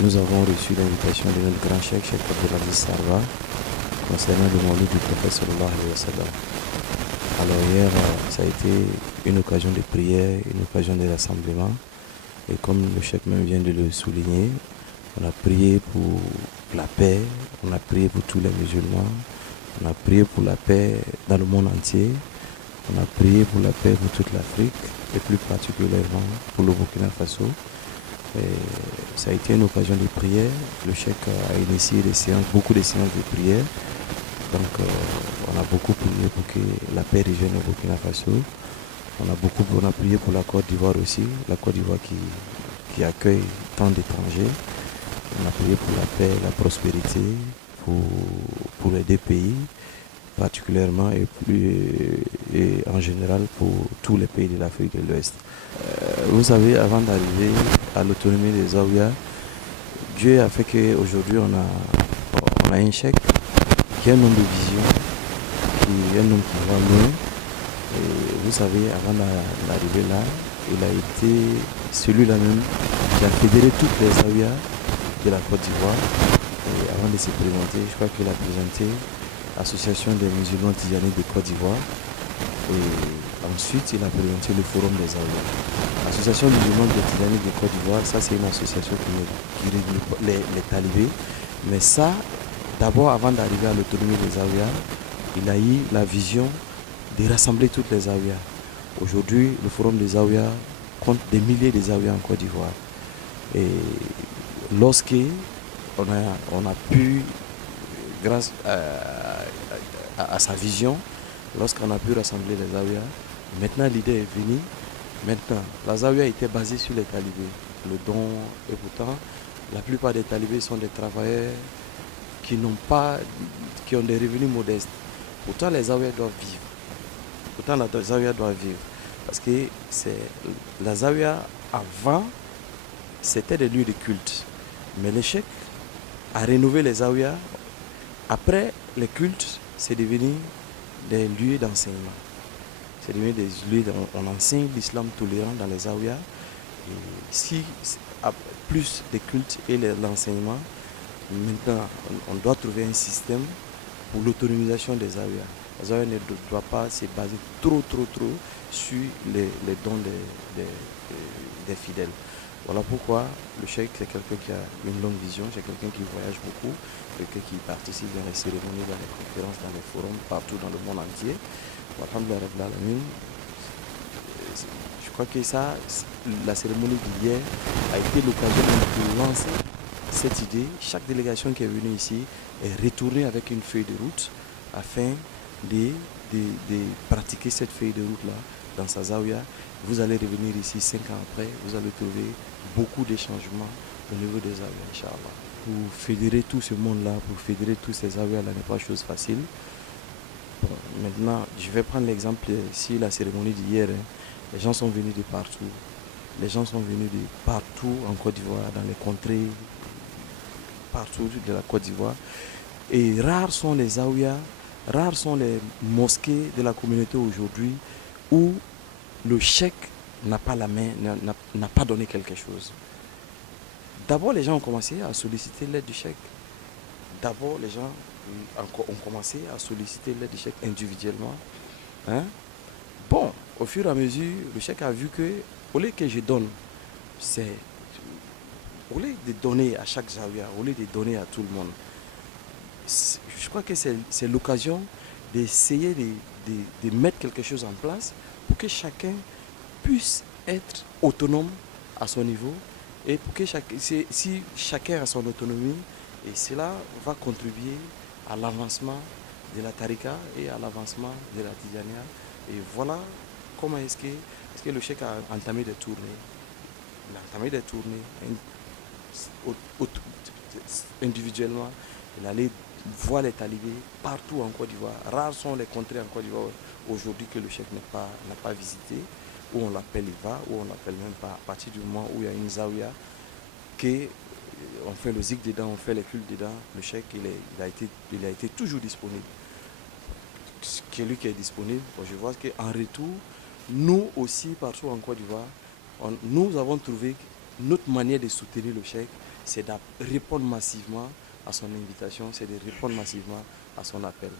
Nous avons reçu l'invitation de notre grand cheikh, Cheikh Abdelaziz Sarva, concernant le Maulid du prophète sallallahu alayhi wa sallam. Alors hier, ça a été une occasion de prière, une occasion de rassemblement. Et comme le cheikh même vient de le souligner, on a prié pour la paix, on a prié pour tous les musulmans, on a prié pour la paix dans le monde entier, on a prié pour la paix pour toute l'Afrique et plus particulièrement pour le Burkina Faso. Et ça a été une occasion de prière. Le cheikh a initié des séances, beaucoup de séances de prière. Donc on a beaucoup prié pour que la paix revienne au Burkina Faso. On a prié pour la Côte d'Ivoire aussi, la Côte d'Ivoire qui accueille tant d'étrangers. On a prié pour la paix, la prospérité, pour les deux pays, particulièrement et en général pour tous les pays de l'Afrique de l'Ouest. Vous savez, avant d'arriver à l'autonomie des Zaouïas, Dieu a fait qu'aujourd'hui on a un cheikh qui est un homme de vision, qui est un homme qui va loin. Et vous savez, avant d'arriver là, il a été celui-là même qui a fédéré toutes les Zaouïas de la Côte d'Ivoire. Et avant de se présenter, je crois qu'il a présenté l'Association des musulmans tidjanites de Côte d'Ivoire. Et ensuite, il a présenté le Forum des Zaouïas. L'association musulmane des tidjanites de Côte d'Ivoire, ça c'est une association qui regroupe les talibés. Mais ça, d'abord, avant d'arriver à l'autonomie des Zaouïas, il a eu la vision de rassembler toutes les Zaouïas. Aujourd'hui, le Forum des Zaouïas compte des milliers de Zaouïas en Côte d'Ivoire. Et lorsque on a pu, grâce à sa vision, lorsqu'on a pu rassembler les Zaouïas, maintenant l'idée est venue. Maintenant, la Zaouïa était basée sur les talibés, le don, et pourtant, la plupart des talibés sont des travailleurs qui ont des revenus modestes. Pourtant, les Zaouïas doivent vivre. Pourtant, la Zaouïa doit vivre. Parce que la Zaouïa, avant, c'était des lieux de culte. Mais le cheikh a rénové les Zaouïas. Après, les cultes, c'est devenu des lieux d'enseignement. C'est devenu des lieux où on enseigne l'islam tolérant dans les Zaouïas. Et si plus de cultes et l'enseignement, maintenant, on doit trouver un système pour l'autonomisation des Zaouïas. La Zaouïa ne doit pas se baser trop sur les dons des fidèles. Voilà pourquoi le cheikh, c'est quelqu'un qui a une longue vision, c'est quelqu'un qui voyage beaucoup, quelqu'un qui participe dans les cérémonies, dans les conférences, dans les forums, partout dans le monde entier. Je crois que ça, la cérémonie d'hier a été l'occasion de lancer cette idée. Chaque délégation qui est venue ici est retournée avec une feuille de route afin de pratiquer cette feuille de route-là dans sa Zaouïa. Vous allez revenir ici 5 ans après, vous allez trouver beaucoup de changements au niveau des Zaouïas, Inch'Allah. Pour fédérer tout ce monde-là, pour fédérer tous ces Zaouïas-là n'est pas chose facile. Bon, maintenant, je vais prendre l'exemple si la cérémonie d'hier, les gens sont venus de partout. Les gens sont venus de partout en Côte d'Ivoire, dans les contrées, partout de la Côte d'Ivoire. Et rares sont les Zaouïas, rares sont les mosquées de la communauté aujourd'hui où le cheikh n'a pas la main, n'a pas donné quelque chose. D'abord, les gens ont commencé à solliciter l'aide du cheikh. D'abord, les gens ont commencé à solliciter l'aide du cheikh individuellement. Hein? Bon, au fur et à mesure, le cheikh a vu que, au lieu que je donne, au lieu de donner à chaque Zaouïa, au lieu de donner à tout le monde, je crois que c'est l'occasion d'essayer de mettre quelque chose en place pour que chacun puisse être autonome à son niveau et pour que si chacun a son autonomie, et cela va contribuer à l'avancement de la Tarika et à l'avancement de la Tidjania. Et voilà comment est-ce que le cheikh a entamé des tournées. Il a entamé des tournées individuellement. Il allait voir les talibés partout en Côte d'Ivoire. Rares sont les contrées en Côte d'Ivoire aujourd'hui que le cheikh n'a pas visité, où on l'appelle il va, où on l'appelle même pas. À partir du moment où il y a une Zaouïa, on fait le zik dedans, on fait les cultes dedans, le cheikh il a été toujours disponible. C'est lui qui est disponible. Je vois qu'en retour, nous aussi, partout en Côte d'Ivoire, nous avons trouvé notre manière de soutenir le cheikh, c'est de répondre massivement à son invitation, c'est de répondre massivement à son appel.